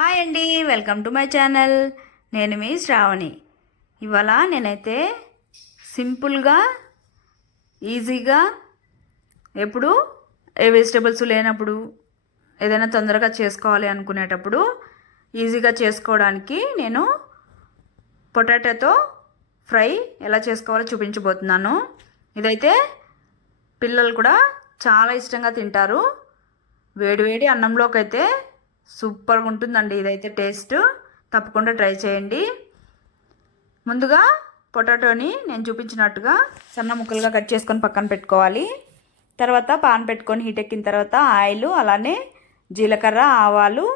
Hi అండి welcome to my channel. నేను మీ శ్రావణి. ఇవాళ నేనైతే సింపుల్గా ఈజీగా ఎప్పుడు ఏ వెజిటేబుల్స్ లేనప్పుడు ఏదైనా తొందరగా చేసుకోవాలి అనుకునేటప్పుడు ఈజీగా చేసుకోవడానికి నేను పొటాటోతో ఫ్రై ఎలా చేసుకోవాలో చూపించబోతున్నాను. ఇదైతే పిల్లలు కూడా చాలా ఇష్టంగా తింటారు. వేడివేడి అన్నంలోకి అయితే సూపర్గా ఉంటుందండి ఇదైతే టేస్ట్. తప్పకుండా ట్రై చేయండి. ముందుగా పొటాటోని నేను చూపించినట్టుగా సన్న ముక్కలుగా కట్ చేసుకొని పక్కన పెట్టుకోవాలి. తర్వాత పాన్ పెట్టుకొని హీట్ ఎక్కిన తర్వాత ఆయిల్ అలానే జీలకర్ర ఆవాలు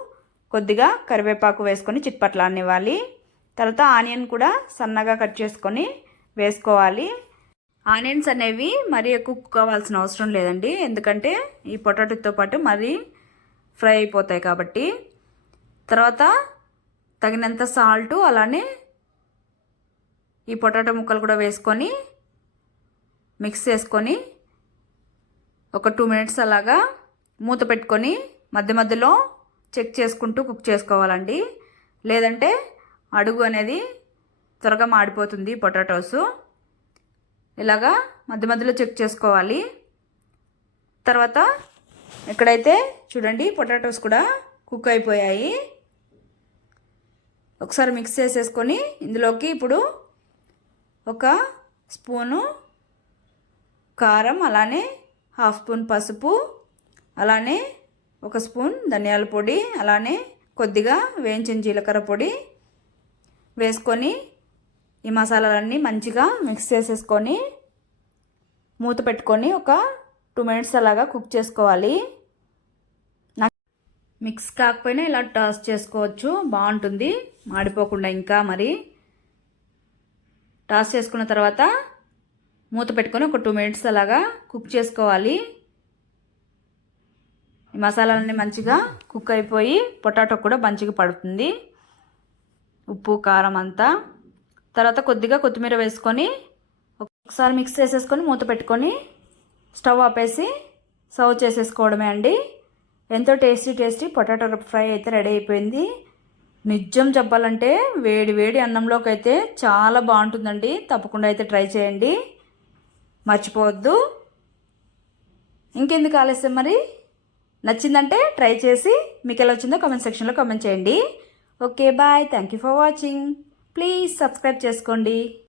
కొద్దిగా కరివేపాకు వేసుకొని చిట్పట్లానివ్వాలి తర్వాత ఆనియన్ కూడా సన్నగా కట్ చేసుకొని వేసుకోవాలి. ఆనియన్స్ అనేవి మరీ ఎక్కువ కుక్ అవ్వాల్సిన అవసరం లేదండి. ఎందుకంటే ఈ పొటాటోతో పాటు మరీ ఫ్రై అయిపోతాయి కాబట్టి తర్వాత తగినంత సాల్టు అలానే ఈ పొటాటో ముక్కలు కూడా వేసుకొని మిక్స్ చేసుకొని ఒక టూ మినిట్స్ అలాగా మూత పెట్టుకొని మధ్య మధ్యలో చెక్ చేసుకుంటూ కుక్ చేసుకోవాలండి. లేదంటే అడుగు అనేది త్వరగా మాడిపోతుంది పొటాటోస్. ఇలాగా మధ్య మధ్యలో చెక్ చేసుకోవాలి. తర్వాత ఇక్కడైతే చూడండి పొటాటోస్ కూడా కుక్ అయిపోయాయి. ఒకసారి మిక్స్ చేసేసుకొని ఇందులోకి ఇప్పుడు ఒక స్పూను కారం అలానే హాఫ్ స్పూన్ పసుపు అలానే ఒక స్పూన్ ధనియాల పొడి అలానే కొద్దిగా వేయించిన జీలకర్ర పొడి వేసుకొని ఈ మసాలాలన్నీ మంచిగా మిక్స్ చేసేసుకొని మూత పెట్టుకొని ఒక టూ మినిట్స్ అలాగా కుక్ చేసుకోవాలి. మిక్స్ కాకపోయినా ఇలా టాస్ చేసుకోవచ్చు. బాగుంటుంది. మాడిపోకుండా ఇంకా మరి టాస్ చేసుకున్న తర్వాత మూత పెట్టుకొని ఒక టూ మినిట్స్ అలాగా కుక్ చేసుకోవాలి. ఈ మసాలాలన్నీ మంచిగా కుక్ అయిపోయి పొటాటో కూడా మంచిగా పడుతుంది. ఉప్పు కారం అంతా. తర్వాత కొద్దిగా కొత్తిమీర వేసుకొని ఒకసారి మిక్స్ చేసేసుకొని మూత పెట్టుకొని స్టవ్ ఆపేసి సర్వ్ చేసేసుకోవడమే అండి. ఎంతో టేస్టీ టేస్టీ పొటాటో ఫ్రై అయితే రెడీ అయిపోయింది. నిజం చెప్పాలంటే వేడి వేడి అన్నంలోకి అయితే చాలా బాగుంటుందండి. తప్పకుండా అయితే ట్రై చేయండి. మర్చిపోవద్దు. ఇంకెందుకు ఆలస్యం మరి? నచ్చిందంటే ట్రై చేసి మీకు ఎలా వచ్చిందో కామెంట్ సెక్షన్లో కామెంట్ చేయండి. Okay bye thank you for watching please subscribe చేసుకోండి.